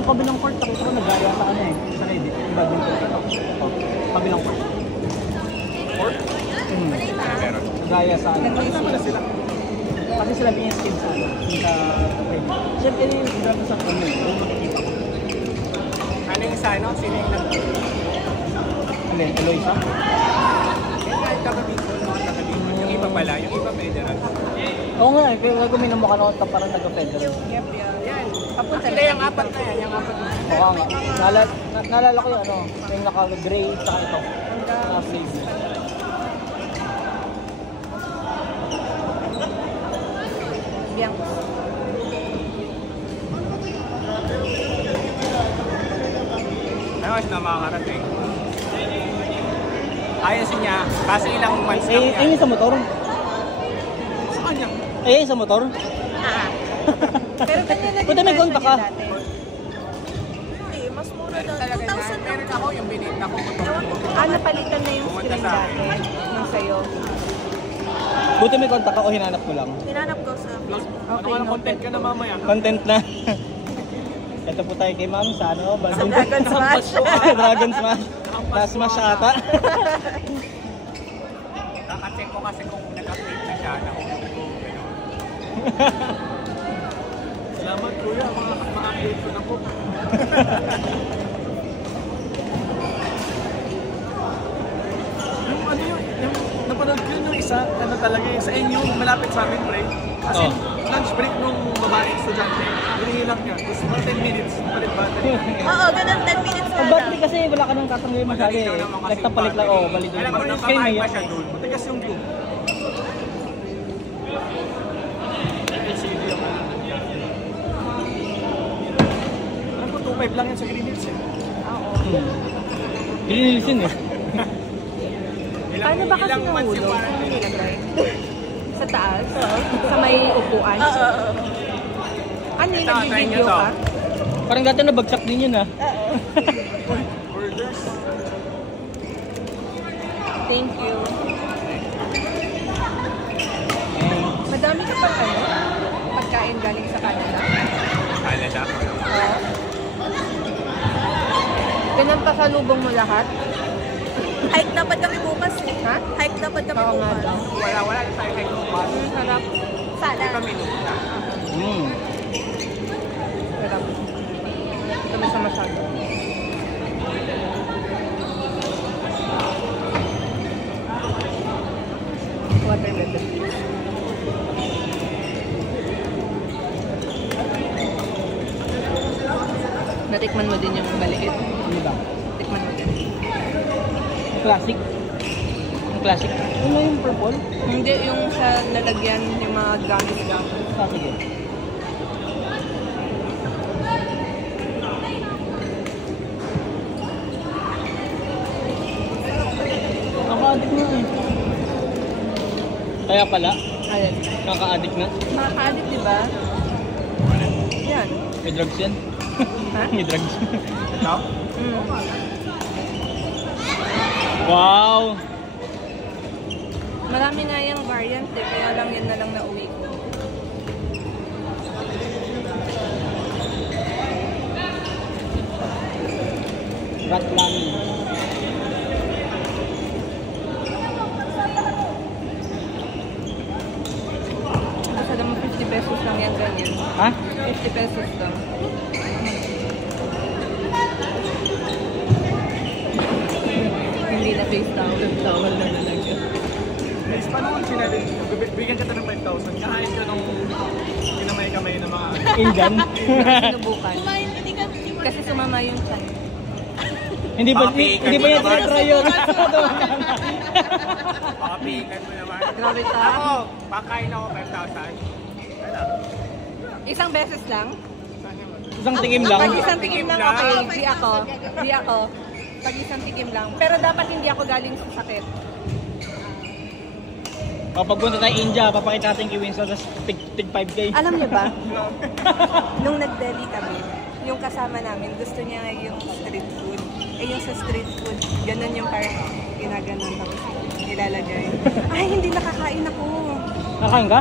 Itong kabilang court, nakita ko nagaya sa ano eh. Sa Reddit. Yung badminton. Kabilang court. Court? Meron. Nagaya sa ano. Kasama na sila. Kasi sila pinag-skip sa ano. Sa Reddit. Siyempre yung grabe sa ano. Yung makikita ko. Ano yung sa ano? Sino yung Ano yun? Eloisa? yung taga-Bicol, mga taga-Bicol. Yung iba pala, yung iba federal. Oo nga eh. Kaya kung may namukha na parang taga-federal. Yan. Papunta na yung apat na yan. Yung apat na yan. Oo nga. Naalala ko yung ano. Yung naka-gray sa ito. Naka-flavor. Biyang. Ano mas na makakarating? Ayos niya, kasi ilang months lang Eh, yan. yung sa motor? Sa kanya. Eh, yung sa motor? Pero ganyan na Buti may kontak ka. dati. Hindi, mas mura Meron doon. talaga 2,000 yan. Meron ako yung binita ko. napalitan na yung Pumunta screen sa dati. akin. Nung sa'yo. Buti may kontak ka o hinanap mo lang? Hinanap ko sa Ano ka content ka na mamaya? Content na. Ito po tayo kay ma'am sa ano? Sa Dragon Smash. Dragon Smash. Na-smash ata. Kakacheck ko kasi kung nag-update na siya na kung Salamat kuya, mga-update ko na po. Yung ano yung napanood ko yung isa, ano talaga yung sa inyo, malapit sa amin, pre. Kasi lunch break nung babaeng estudyante, hinihilang niya. Tapos mga 10 minutes, palit battery. Oo, ganun 10 minutes Ang na battery kasi wala ka nang tatanggalin masyado eh. Nagtapalit lang, oh, bali doon. Alam ko, Screen nakakain niya. pa siya doon. Matigas yung glue. LCD ako. Alam ko, 2.5 lang yan sa Green Hills eh. Pinilisin eh. Paano ba kasi ilang months yung nahulog? warranty? Sa taas? Sa may upuan? Ano yung Ito, try nag-video nyo to. ka? Parang dati nabagsak din yun ah. Orders. Thank you. Madami ka pang ano? Pagkain galing sa Canada? Canada. Oo. Ganun pa salubong mo lahat? Hike dapat kami bukas eh. Ha? Hike dapat kami Oo nga bukas. daw. Wala na tayo kay Kupas. Sarap. Sana. Di ba minuta? Sarap. Kami sa masyado. Watermelon. Natikman mo din yung maliit. Ano ba? Tikman mo din. Classic. Yung classic. Ano yung purple? Hindi, yung sa lalagyan, yung mga gamit-gamit. Ah, sige. Kaka-addict na eh. Kaya pala, Ayan. kaka-addict na. Makaka-addict, di ba? Yan. May drugs yan. Ha? May drugs. Ito? Wow! Marami nga yung variant eh, kaya lang yan na lang nauwi ko. Rat planning. Basta naman 50 pesos lang yan ganyan. Ha? 50 pesos lang. Hindi na face towel na nalagyan. Guys, paano kung sinabi, bigyan ka ng 5,000, kahain ka nung kinamay-kamay na mga Indian? Sinubukan. Kumain, hindi ka. Kasi sumama yung chan. Hindi ba hindi ba yan tinatry yun? pakapikan mo naman. Grabe ka. Ako, pakain ako 5,000. Ano? Isang beses lang? Isang tingin lang. Pag isang tikim lang, okay. Di ako. Di ako. Pag isang tikim lang. Pero dapat hindi ako galing sa sakit. Kapag punta tayo India, papakita natin kay Winston sa tig 5K. Alam niyo ba? Nung nag-Delhi kami, yung kasama namin, gusto niya yung street food. Eh yung sa street food, ganun yung parang ginaganon tapos nilalagay. Ay, hindi nakakain ako. Nakain ka?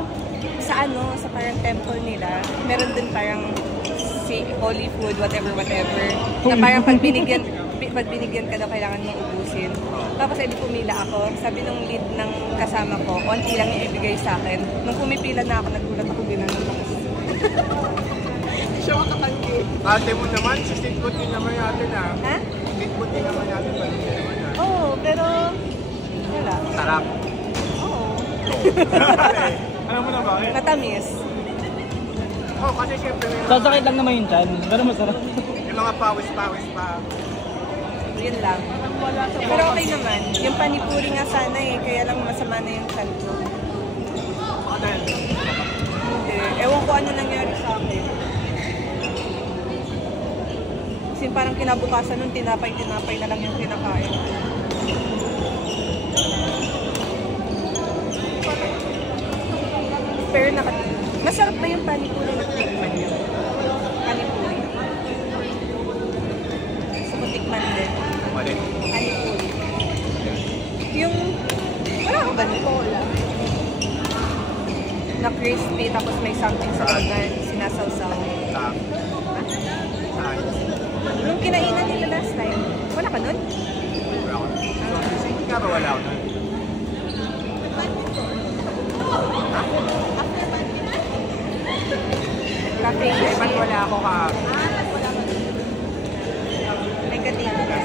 Sa ano, sa parang temple nila, meron din parang si holy food, whatever. Na parang pag binigyan ka daw, kailangan mong ubusin. Tapos edi pumila ako. Sabi nung lead ng kasama ko, konti lang yung ibigay sa akin. Nung pumipila na ako, nagulat ako ginanon ako. Siya makapanggi. Ate mo naman, si street food din naman natin ah. Ha? Street food din naman natin, paligid naman ah. Oo, pero wala. Sarap. Oo. Alam mo na bakit? Matamis. Oh, kasi syempre may Sasakit lang naman yung chan. Pero masarap. yung mga pawis-pawis pa. Yun lang. Pero okay naman. Yung panipuri nga sana eh, kaya lang masama na yung chan ko. Hindi. Ewan ko ano nangyari sa akin. Kasi parang kinabukasan nun, tinapay na lang yung kinakain. Pero masarap ba yung panipuri na tikman niyo? Panipuri. Gusto ko tikman din. Mali. Panipuri. Yung, wala ka ba nito? Wala. Na crispy, tapos may something sa loob na sinasawsaw. Sarap. Yung kinainan nila last time, wala ka nun? Sige ka ba wala ako? Cafe Kasi ba't wala ako kahapon? may kadito ka.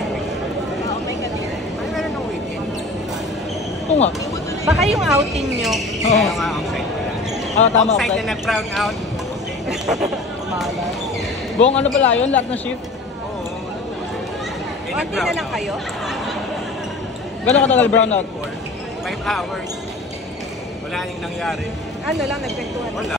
Ay, meron ng weekend. Oo nga. Baka yung outing nyo, Oo. Ano nga ang site nila? Ah, tama. Site na nag-brown out. Mahala. Buong ano pala yun? Lahat ng shift? Oo. konti na lang kayo. Gano'ng katagal brown out? 5 hours. Wala nang nangyari. Ano lang, nagkwentuhan. Wala.